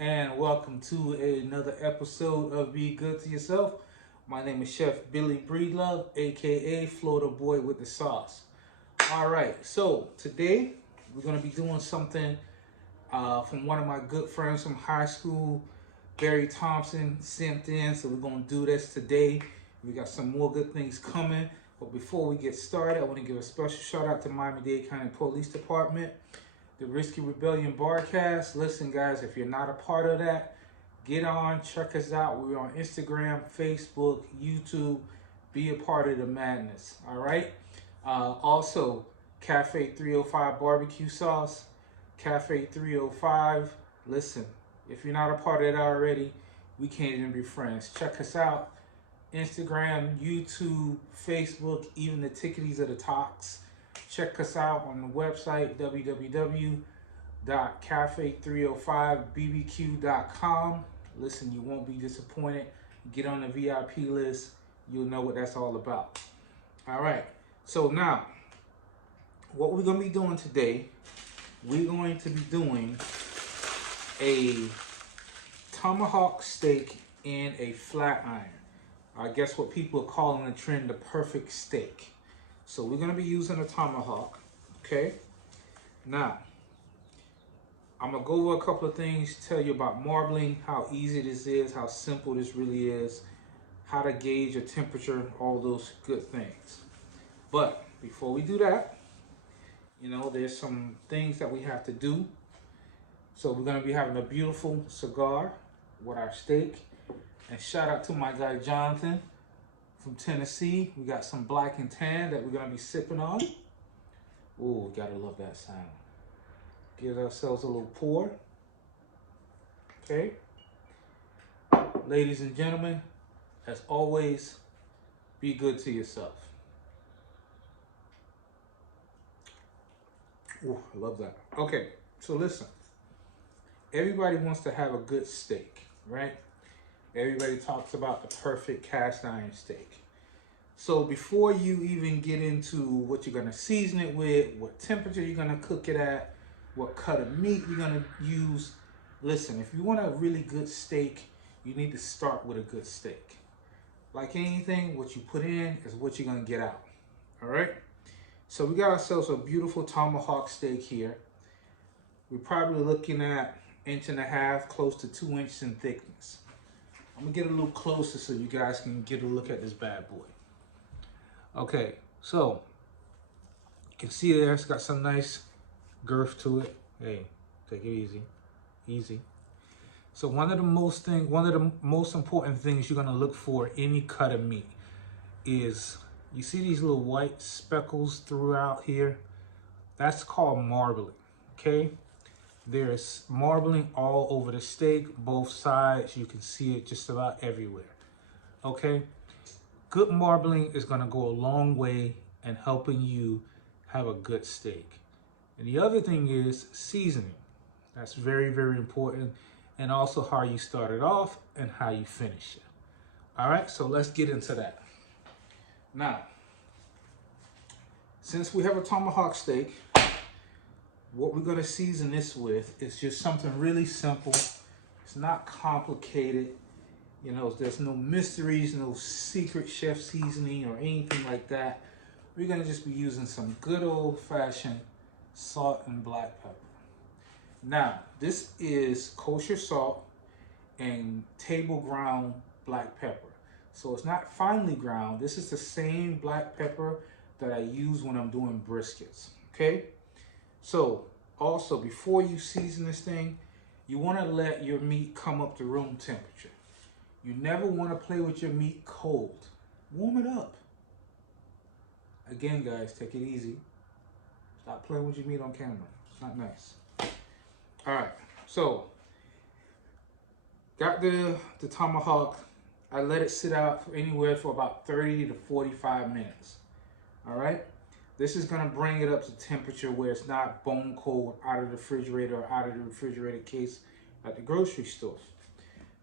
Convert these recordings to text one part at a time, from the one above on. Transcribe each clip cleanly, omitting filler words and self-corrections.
and welcome to another episode of Be Good to Yourself. My name is Chef Billy Breedlove, aka Florida Boy with the Sauce. All right, so today we're going to be doing something from one of my good friends from high school, Barry Thompson, sent in. So we're going to do this today. We got some more good things coming. But before we get started, I want to give a special shout out to Miami-Dade County Police Department, the Risky Rebellion Barcast. Listen, guys, if you're not a part of that, get on, check us out. We're on Instagram, Facebook, YouTube. Be a part of the madness, all right? Also, Cafe 305 barbecue sauce, Cafe 305. Listen, if you're not a part of that already, we can't even be friends. Check us out. Instagram, YouTube, Facebook, even the ticketies of the talks. Check us out on the website, www.cafe305bbq.com. Listen, you won't be disappointed. Get on the VIP list. You'll know what that's all about. All right. So now, what we're going to be doing today, we're going to be doing a tomahawk steak in a flat iron. I guess what people are calling the trend, the perfect steak. So we're going to be using a tomahawk, okay? Now, I'm going to go over a couple of things, tell you about marbling, how easy this is, how simple this really is, how to gauge a temperature, all those good things. But before we do that, you know, there's some things that we have to do. So we're going to be having a beautiful cigar with our steak. And shout out to my guy Jonathan from Tennessee. We got some black and tan that we're going to be sipping on. Ooh, gotta love that sound. Give ourselves a little pour. Okay. Ladies and gentlemen, as always, be good to yourself. Ooh, I love that. Okay, so listen. Everybody wants to have a good steak, right? Everybody talks about the perfect cast iron steak. So before you even get into what you're gonna season it with, what temperature you're gonna cook it at, what cut of meat you're gonna use, listen, if you want a really good steak, you need to start with a good steak. Like anything, what you put in is what you're gonna get out, all right? So we got ourselves a beautiful tomahawk steak here. We're probably looking at 1.5 inches, close to 2 inches in thickness. I'm gonna get a little closer so you guys can get a look at this bad boy. Okay, so you can see there it's got some nice girth to it. Hey, take it easy, easy. So one of the most important things you're gonna look for any cut of meat is, you see these little white speckles throughout here? That's called marbling, okay? There's marbling all over the steak, both sides. You can see it just about everywhere, okay? Good marbling is gonna go a long way in helping you have a good steak. And the other thing is seasoning. That's very, very important. And also how you start it off and how you finish it. All right, so let's get into that. Now, since we have a tomahawk steak, what we're gonna season this with is just something really simple. It's not complicated. You know, there's no mysteries, no secret chef seasoning or anything like that. We're gonna just be using some good old-fashioned salt and black pepper. Now, this is kosher salt and table ground black pepper. So it's not finely ground. This is the same black pepper that I use when I'm doing briskets, okay? So, also, before you season this thing, you want to let your meat come up to room temperature. You never want to play with your meat cold. Warm it up. Again, guys, take it easy. Stop playing with your meat on camera. It's not nice. All right, so got the tomahawk. I let it sit out for anywhere for about 30 to 45 minutes. All right. This is gonna bring it up to temperature where it's not bone cold out of the refrigerator or out of the refrigerator case at the grocery store.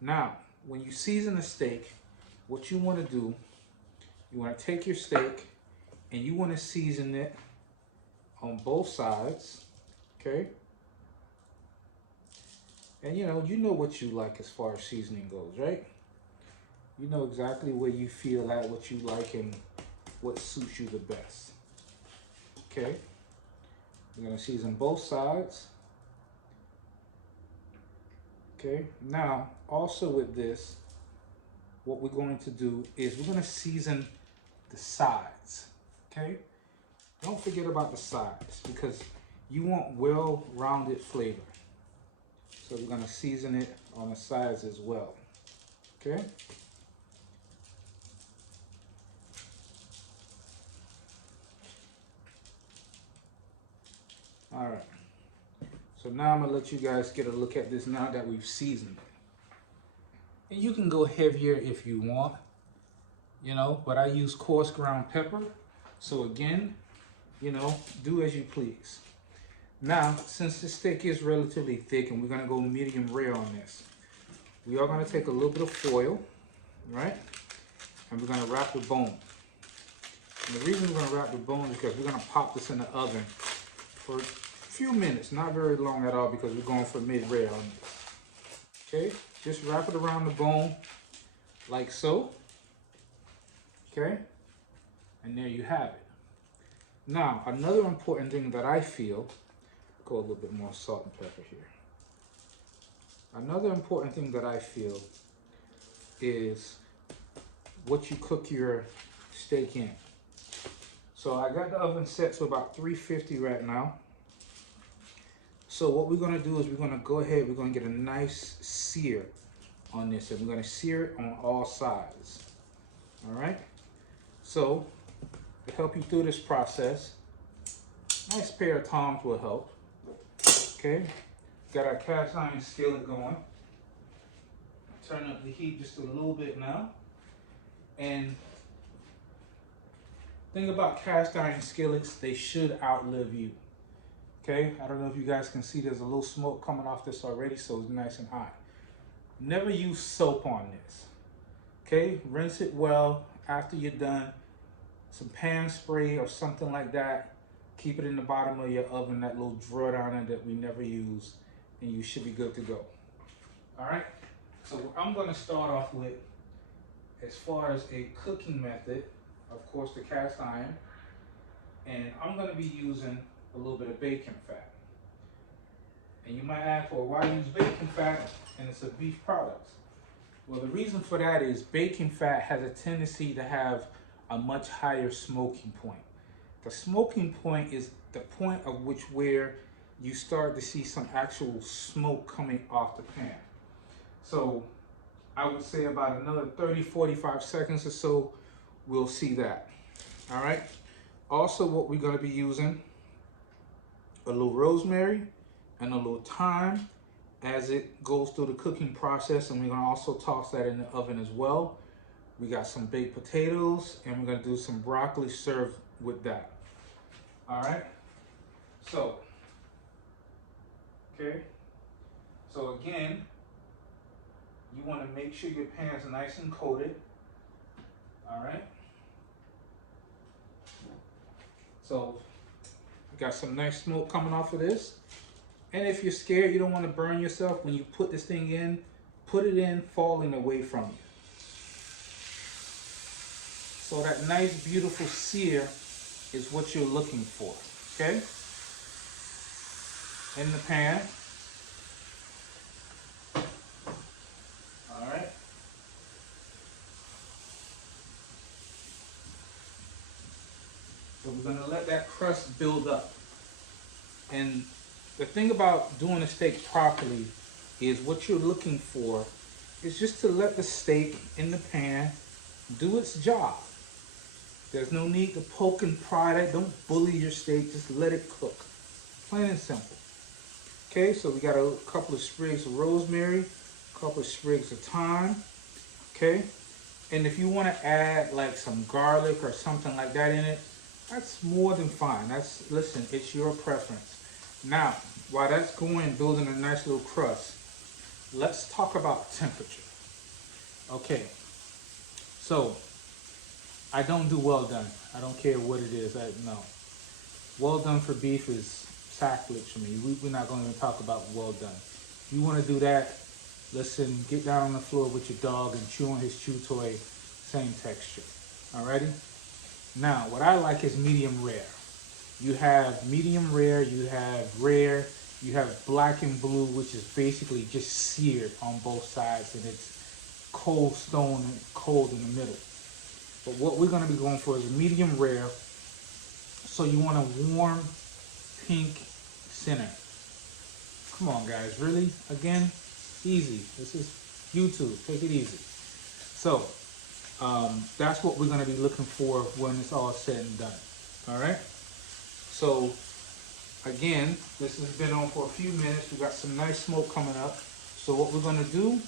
Now, when you season a steak, what you wanna do, you wanna take your steak and you wanna season it on both sides, okay? And you know what you like as far as seasoning goes, right? You know exactly where you feel at, what you like, and what suits you the best. Okay, we're gonna season both sides. Okay, now also with this, what we're going to do is we're gonna season the sides. Okay, don't forget about the sides because you want well-rounded flavor. So we're gonna season it on the sides as well. Okay. All right. So now I'm gonna let you guys get a look at this now that we've seasoned it. And you can go heavier if you want, but I use coarse ground pepper. So again, do as you please. Now, since this steak is relatively thick and we're gonna go medium rare on this, we are gonna take a little bit of foil, right? And we're gonna wrap the bone. And the reason we're gonna wrap the bone is because we're gonna pop this in the oven for a few minutes, not very long at all because we're going for mid-rare on this. Okay, just wrap it around the bone like so. Okay, and there you have it. Now, another important thing that I feel, go a little bit more salt and pepper here. Another important thing that I feel is what you cook your steak in. So I got the oven set to about 350 right now. So what we're gonna do is we're gonna go ahead, we're gonna get a nice sear on this, and we're gonna sear it on all sides. All right? So to help you through this process, nice pair of tongs will help. Okay, got our cast iron skillet going. Turn up the heat just a little bit now. And thing about cast iron skillets, they should outlive you. Okay, I don't know if you guys can see there's a little smoke coming off this already, so it's nice and hot. Never use soap on this. Okay, rinse it well after you're done. Some pan spray or something like that. Keep it in the bottom of your oven, that little drawer down there that we never use, and you should be good to go. All right, so I'm gonna start off with, as far as a cooking method, of course the cast iron, and I'm gonna be using a little bit of bacon fat. And you might ask, well, why use bacon fat and it's a beef product? Well, the reason for that is bacon fat has a tendency to have a much higher smoking point. The smoking point is the point of which where you start to see some actual smoke coming off the pan. So I would say about another 30, 45 seconds or so, we'll see that. All right. Also, what we're going to be using, a little rosemary and a little thyme as it goes through the cooking process, and we're going to also toss that in the oven as well. We got some baked potatoes, and we're going to do some broccoli served with that. All right. So, okay. So again, you want to make sure your pan's nice and coated. All right. So we got some nice smoke coming off of this. And if you're scared, you don't want to burn yourself, when you put this thing in, put it in falling away from you. So that nice, beautiful sear is what you're looking for, okay? In the pan. All right. So we're gonna let that crust build up. And the thing about doing a steak properly is what you're looking for is just to let the steak in the pan do its job. There's no need to poke and pry it. Don't bully your steak. Just let it cook. Plain and simple. Okay, so we got a couple of sprigs of rosemary, a couple of sprigs of thyme. Okay, and if you want to add like some garlic or something like that in it, that's more than fine. Listen, it's your preference. Now, while that's going, building a nice little crust, let's talk about temperature. Okay, so I don't do well done. I don't care what it is. No. Well done for beef is sacrilege for me. We're not going to even talk about well done. You want to do that, listen, get down on the floor with your dog and chew on his chew toy, same texture. Alrighty? Now, what I like is medium rare. You have medium rare, you have rare, you have black and blue, which is basically just seared on both sides, and it's cold stone and cold in the middle. But what we're going to be going for is medium rare. So you want a warm pink center. Come on, guys, really? Again, easy. This is YouTube. Take it easy. So that's what we're going to be looking for when it's all said and done. All right. So again, this has been on for a few minutes. We got some nice smoke coming up. So what we're going to do,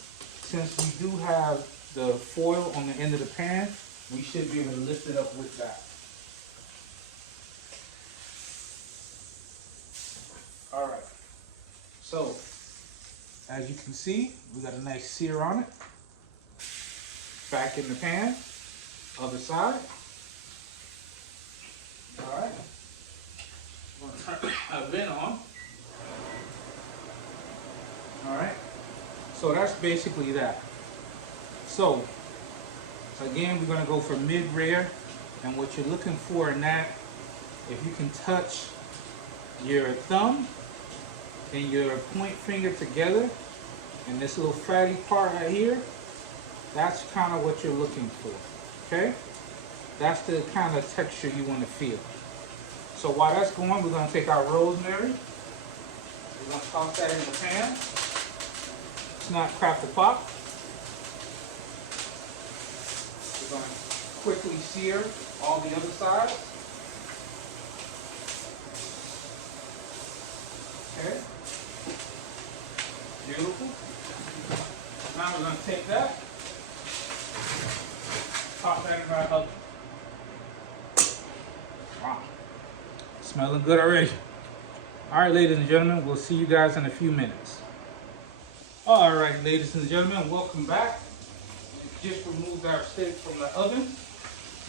since we do have the foil on the end of the pan, we should be able to lift it up with that. All right. So as you can see, we got a nice sear on it. Back in the pan, other side. All right. I'm going to turn our lid on. All right. So that's basically that. So again, we're going to go for mid-rare, and what you're looking for in that, if you can touch your thumb and your point finger together, and this little fatty part right here, that's kind of what you're looking for, okay? That's the kind of texture you want to feel. So while that's going, we're going to take our rosemary. We're going to toss that in the pan. It's not crack the pot. We're going to quickly sear all the other sides. Okay. Beautiful. Now we're going to take that, pop that in our oven. Wow. Smelling good already. All right, ladies and gentlemen, we'll see you guys in a few minutes. All right, ladies and gentlemen, welcome back. We just removed our steak from the oven.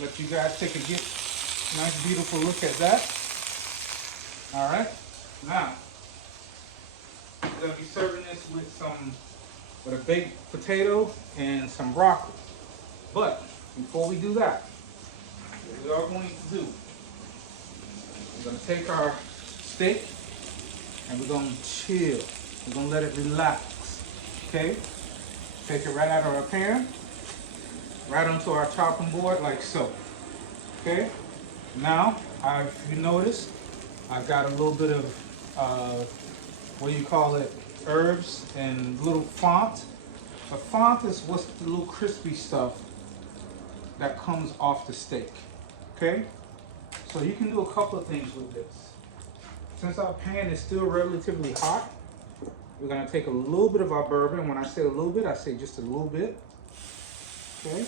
Let you guys take a nice, beautiful look at that. All right, now we're gonna be serving this with a baked potato and some broccoli. But before we do that, what we are going to do, we're gonna take our steak and we're gonna chill. We're gonna let it relax. Okay, take it right out of our pan, right onto our chopping board like so. Okay, now if you notice, I've got a little bit of what do you call it, herbs and little font. A font is what's the little crispy stuff that comes off the steak. Okay, so you can do a couple of things with this. Since our pan is still relatively hot, we're going to take a little bit of our bourbon. When I say a little bit, I say just a little bit. Okay.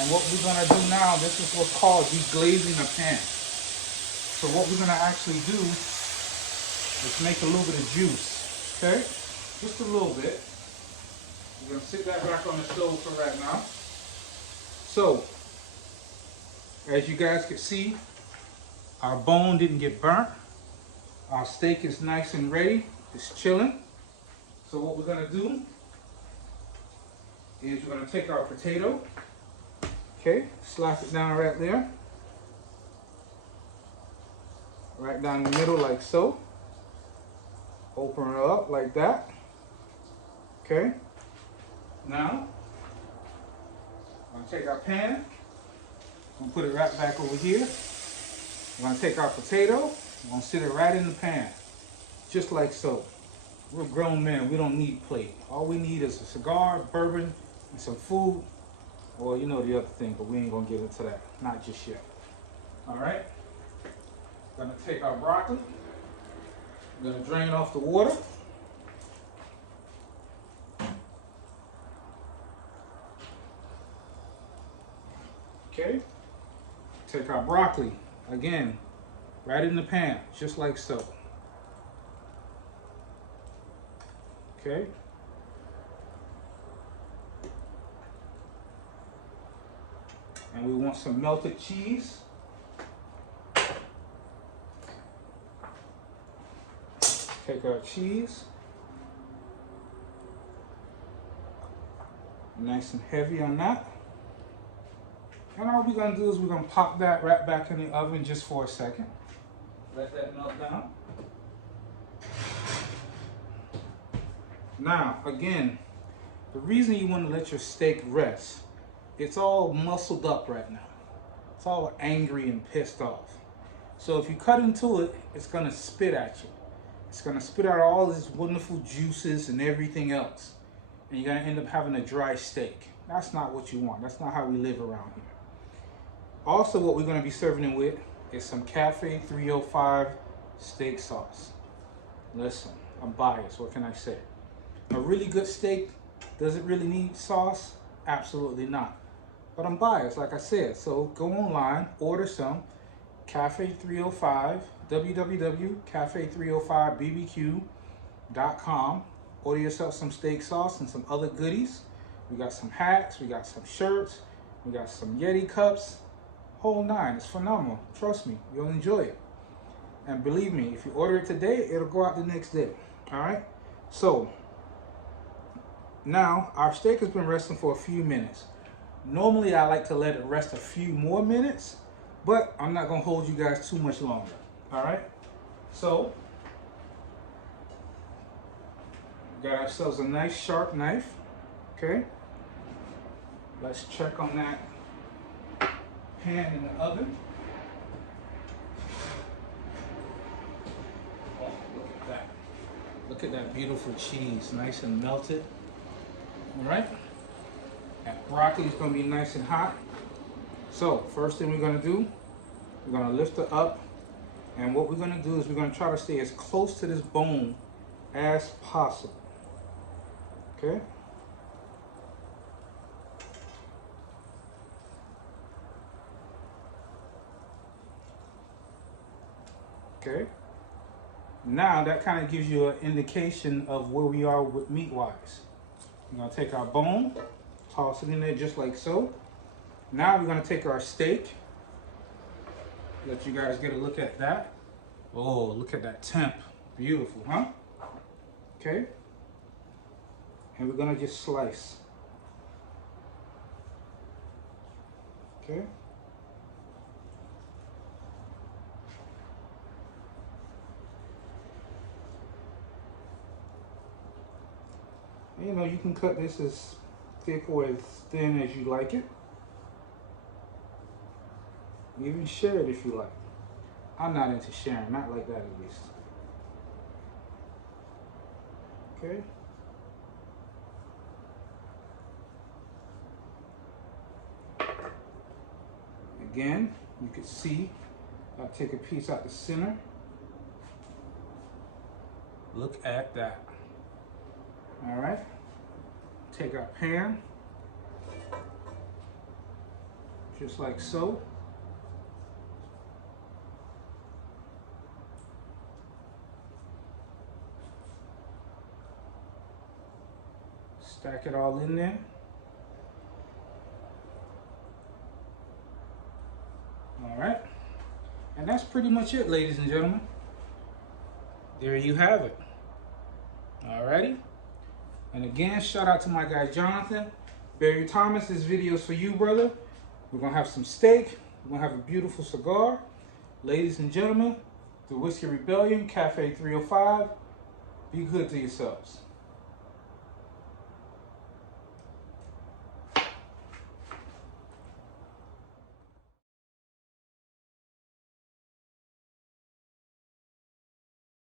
And what we're going to do now, this is what's called deglazing a pan. So what we're going to actually do is make a little bit of juice. Okay. Just a little bit. We're going to sit that back on the stove for right now. So, as you guys can see, our bone didn't get burnt. Our steak is nice and ready. It's chilling. So what we're going to do is we're going to take our potato. Okay, slap it down right there. Right down the middle like so. Open it up like that. Okay. Now, I'm going to take our pan. I'm going to put it right back over here. We're going to take our potato. We're going to sit it right in the pan. Just like so. We're grown men. We don't need plate. All we need is a cigar, bourbon, and some food. Well, you know the other thing, but we ain't going to get into that. Not just yet. All right. Going to take our broccoli. We're going to drain off the water. Okay. Take our broccoli. Again, right in the pan, just like so. Okay. And we want some melted cheese. Take our cheese. Nice and heavy on that. And all we're gonna do is we're gonna pop that right back in the oven just for a second. Let that melt down. Now, again, the reason you want to let your steak rest, it's all muscled up right now. It's all angry and pissed off. So if you cut into it, it's gonna spit at you. It's gonna spit out all these wonderful juices and everything else. And you're gonna end up having a dry steak. That's not what you want. That's not how we live around here. Also, what we're gonna be serving it with is some Cafe 305 steak sauce. Listen, I'm biased, what can I say? A really good steak, does it really need sauce? Absolutely not. But I'm biased, like I said. So go online, order some. Cafe 305, www.cafe305bbq.com. Order yourself some steak sauce and some other goodies. We got some hats, we got some shirts, we got some Yeti cups. Whole nine, it's phenomenal. Trust me, you'll enjoy it. And believe me, if you order it today, it'll go out the next day. All right? So, now our steak has been resting for a few minutes. Normally, I like to let it rest a few more minutes, but I'm not gonna hold you guys too much longer. All right? So, we got ourselves a nice sharp knife. Okay? Let's check on that pan in the oven. Oh, look at that. Look at that beautiful cheese, nice and melted. All right. That broccoli is going to be nice and hot. So first thing we're going to do, we're going to lift it up. And what we're going to do is we're going to try to stay as close to this bone as possible. Okay. Okay. Now that kind of gives you an indication of where we are with meat wise. We're gonna take our bone, toss it in there just like so. Now we're gonna take our steak. Let you guys get a look at that. Oh, look at that temp. Beautiful, huh? Okay. And we're gonna just slice. Okay. You know, you can cut this as thick or as thin as you like it. Even share it if you like. I'm not into sharing, not like that at least. Okay. Again, you can see, I'll take a piece out the center. Look at that. All right. Take our pan, just like so. Stack it all in there. All right. And that's pretty much it, ladies and gentlemen. There you have it. All righty. And again, shout out to my guy Jonathan. Barry Thomas, this video is for you, brother. We're gonna have some steak. We're gonna have a beautiful cigar. Ladies and gentlemen, the Whiskey Rebellion, Cafe 305. Be good to yourselves.